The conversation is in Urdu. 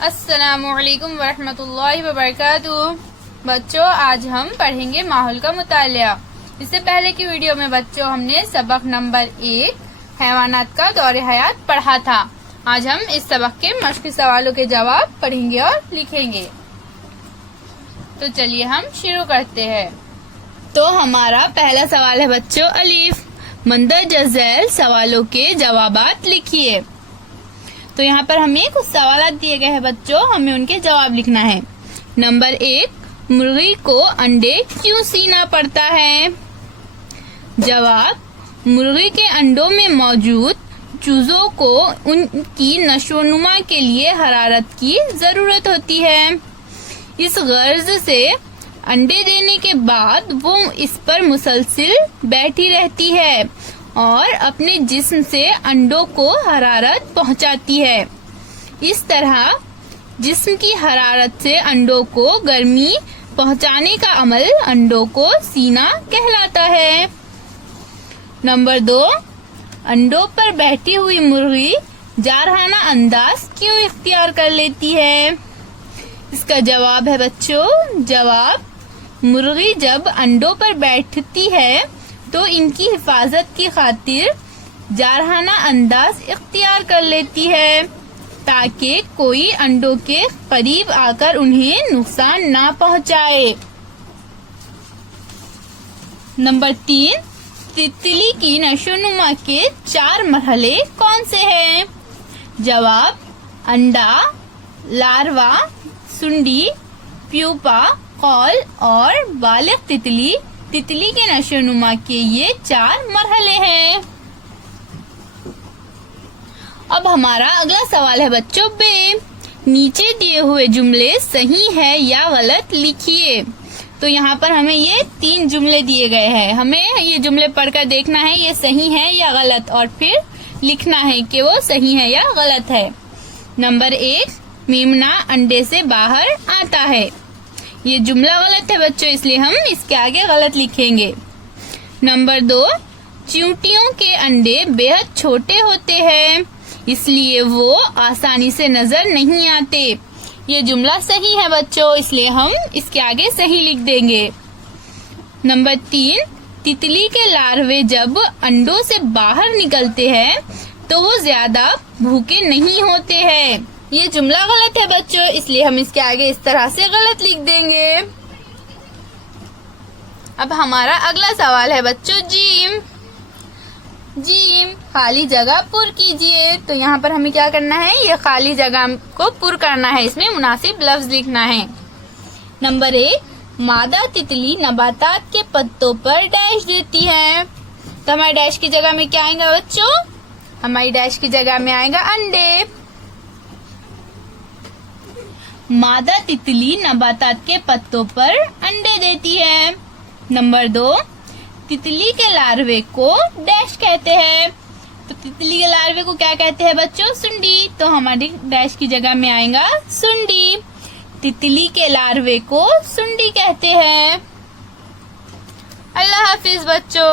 السلام علیکم ورحمۃ اللہ وبرکاتہ۔ بچوں، آج ہم پڑھیں گے ماحول کا مطالعہ۔ اس سے پہلے کی ویڈیو میں بچوں ہم نے سبق نمبر 1 حیوانات کا دور حیات پڑھا تھا۔ آج ہم اس سبق کے مشقی سوالوں کے جواب پڑھیں گے اور لکھیں گے۔ تو چلیے ہم شروع کرتے ہیں۔ تو ہمارا پہلا سوال ہے بچوں الف۔ مندرجہ ذیل سوالوں کے جوابات لکھیے۔ تو یہاں پر ہمیں کچھ سوالات دیے گئے ہیں بچوں، ہمیں ان کے جواب لکھنا ہے۔ نمبر 1، مرغی کو انڈے کیوں سینا پڑتا ہے؟ جواب، مرغی کے انڈوں میں موجود چوزوں کو ان کی نشو و نما کے لیے حرارت کی ضرورت ہوتی ہے۔ اس غرض سے انڈے دینے کے بعد وہ اس پر مسلسل بیٹھی رہتی ہے اور اپنے جسم سے انڈوں کو حرارت پہنچاتی ہے۔ اس طرح جسم کی حرارت سے انڈوں کو گرمی پہنچانے کا عمل انڈوں کو سینا کہلاتا ہے۔ نمبر 2، انڈوں پر بیٹھی ہوئی مرغی جارحانہ انداز کیوں اختیار کر لیتی ہے؟ اس کا جواب ہے بچوں، جواب، مرغی جب انڈوں پر بیٹھتی ہے تو ان کی حفاظت کی خاطر جارحانہ انداز اختیار کر لیتی ہے تاکہ کوئی انڈوں کے قریب آ کر انہیں نقصان نہ پہنچائے۔ نمبر 3، تتلی کی نشو و نما کے 4 مرحلے کون سے ہیں؟ جواب، انڈا، لاروا، سنڈی، پیوپا، قول اور بالغ تتلی۔ تتلی کے نشو و نما کے یہ 4 مرحلے ہیں۔ اب ہمارا اگلا سوال ہے بچوں ب۔ نیچے دیے ہوئے جملے صحیح ہے یا غلط لکھیے۔ تو یہاں پر ہمیں یہ 3 جملے دیے گئے ہیں، ہمیں یہ جملے پڑھ کر دیکھنا ہے یہ صحیح ہے یا غلط، اور پھر لکھنا ہے کہ وہ صحیح ہے یا غلط ہے۔ نمبر 1، میمنہ انڈے سے باہر آتا ہے۔ یہ جملہ غلط ہے بچوں، اس لیے ہم اس کے آگے غلط لکھیں گے۔ نمبر 2، چیونٹیوں کے انڈے بے حد چھوٹے ہوتے ہیں اس لیے وہ آسانی سے نظر نہیں آتے۔ یہ جملہ صحیح ہے بچوں، اس لیے ہم اس کے آگے صحیح لکھ دیں گے۔ نمبر 3، تتلی کے لاروے جب انڈوں سے باہر نکلتے ہیں تو وہ زیادہ بھوکے نہیں ہوتے ہیں۔ یہ جملہ غلط ہے بچوں، اس لیے ہم اس کے آگے اس طرح سے غلط لکھ دیں گے۔ اب ہمارا اگلا سوال ہے بچوں جیم۔ خالی جگہ پر کیجیے۔ تو یہاں پر ہمیں کیا کرنا ہے، یہ خالی جگہ کو پر کرنا ہے، اس میں مناسب لفظ لکھنا ہے۔ نمبر 1، مادہ تتلی نباتات کے پتوں پر ڈیش دیتی ہے۔ تو ہمارے ڈیش کی جگہ میں کیا آئے گا بچوں؟ ہماری ڈیش کی جگہ میں آئے گا انڈے۔ مادہ تتلی نباتات کے پتوں پر انڈے دیتی ہے۔ نمبر 2، تتلی کے لاروے کو ڈیش کہتے ہیں۔ تو تتلی کے لاروے کو کیا کہتے ہیں بچوں؟ سنڈی۔ تو ہماری ڈیش کی جگہ میں آئے گا سنڈی۔ تتلی کے لاروے کو سنڈی کہتے ہیں۔ اللہ حافظ بچوں۔